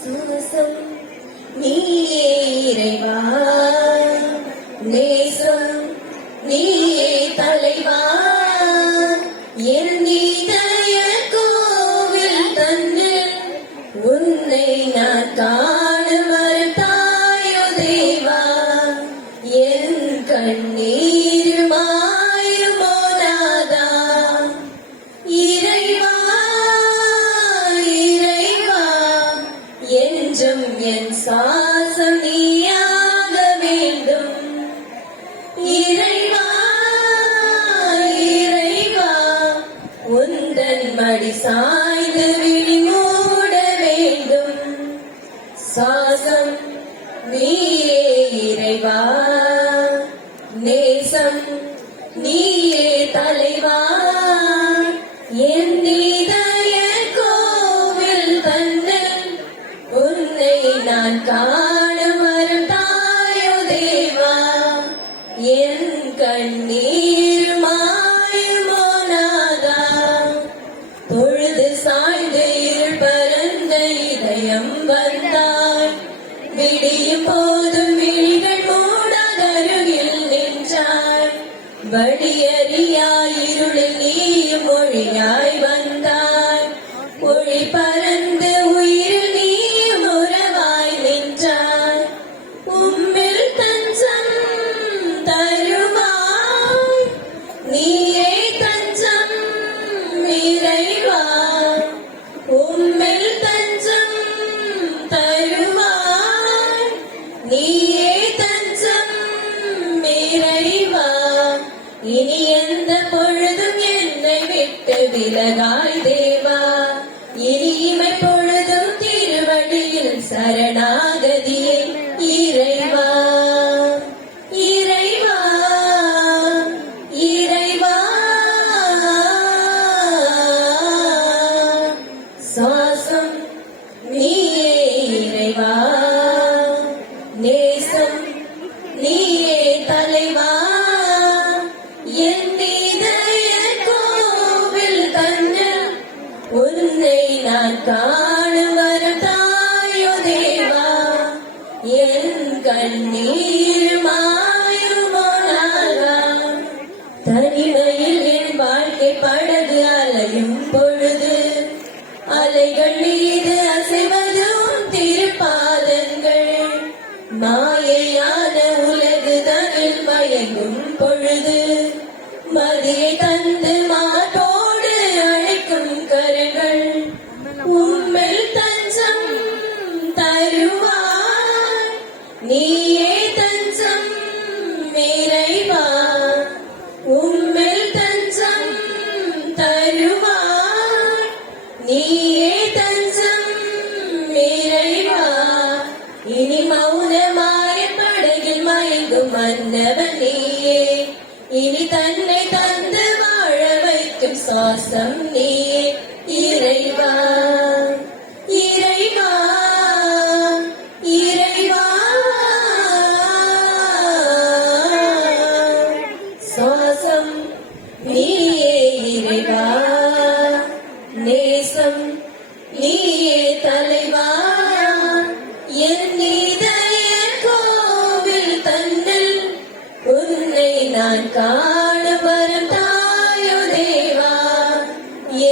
சுவாசம் நீயே இறைவா, நேசம் நீயே தலைவா, என் இதய கோவில் தன்னில் உன்னை நான் காண மறுத்தாயோ தேவா, என் கண்ணீர் மாயுமோ நாதா. இறைவா இறைவா என்றும் என் சாசம் நீயாக வேண்டும். இறைவா இறைவா உந்தன் மடி சாய்ந்து விழி மூட வேண்டும். சாசம் நீயே இறைவா, நேசம் நீயே தலைவா, என் இதய கோவில் தன்னில் உன்னை நான் காண மறுத்தாயோ தேவா, என் கண்ணீர் மாயுமோ நாதா. பொழுது சாய்ந்து இருள் பரந்த இதயம் வந்தாய், விடியும் போதும் விழிகள் மூடாதருகில் நின்றாய். வழியறியாய் இருளில் நீயும் மொழியாய் வந்தாய், ஒளி பறந்து உயிரில் நீயும் உறவாய் நின்றாய். உம்மில் தஞ்சம் தருவாய், நீயே தஞ்சம் இறைவா. உம்மில் தஞ்சம் தருவாய், நீயே தஞ்சம் இறைவா. இனி எந்த பொழுதும் என்னை விட்டு விலகாய் தேவா, இனி இமை பொழுதும் திருவடியில் சரணாகதியே இறைவா. இறைவா இறைவா சுவாசம் நீயே இறைவா, நேசம் நீயே தலைவா, என் இதய கோவில் தன்னில் உன்னை நான் காண மறுத்தாயோ தேவா, என் கண்ணீர் மாயுமோ நாதா. தனிமையில் என் வாழ்க்கை படகு அலையும் பொழுது, அலைகள் மீது அசைவதும் திருப்பாதங்கள், மாயையான உலகு தனில் மயங்கும் பொழுது, மதியை தந்து மாட்டோடு அழைக்கும் கரங்கள், உம்மில் தஞ்சம் தருவாய், நீயே தஞ்சம் இறைவா. உம்மில் தஞ்சம் தருவாய், நீயே தஞ்சம் இறைவா. இனி மௌனமாய படகில் மயங்கும் மன்னவன் நீயே, இனி தன்னை தந்து வாழ வைக்கும் சுவாசம் நீயே இறைவா. இறைவா இறைவா சுவாசம் நீயே இறைவா, நேசம் நீயே தலைவா, என் இதய கோவில் தன்னில் உன்னை நான் காண மறுத்தாயோ தேவா,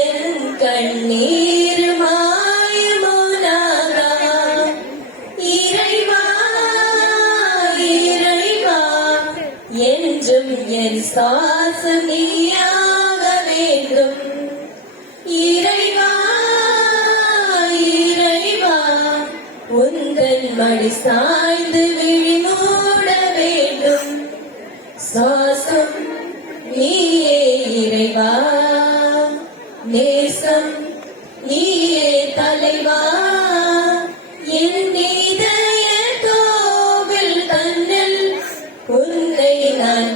என் கண்ணீர் மாயுமோ நாதா. இறைவா இறைவா என்றும் என் சுவாசம் நீயாக வேண்டும். இறைவா இறைவா உந்தன் மடி சாய்ந்து விழி மூட வேண்டும். சுவாசம் நீயே இறைவா, நேசம் நீயே தலைவா, என் இதய கோவில் தன்னில் உன்னை நான்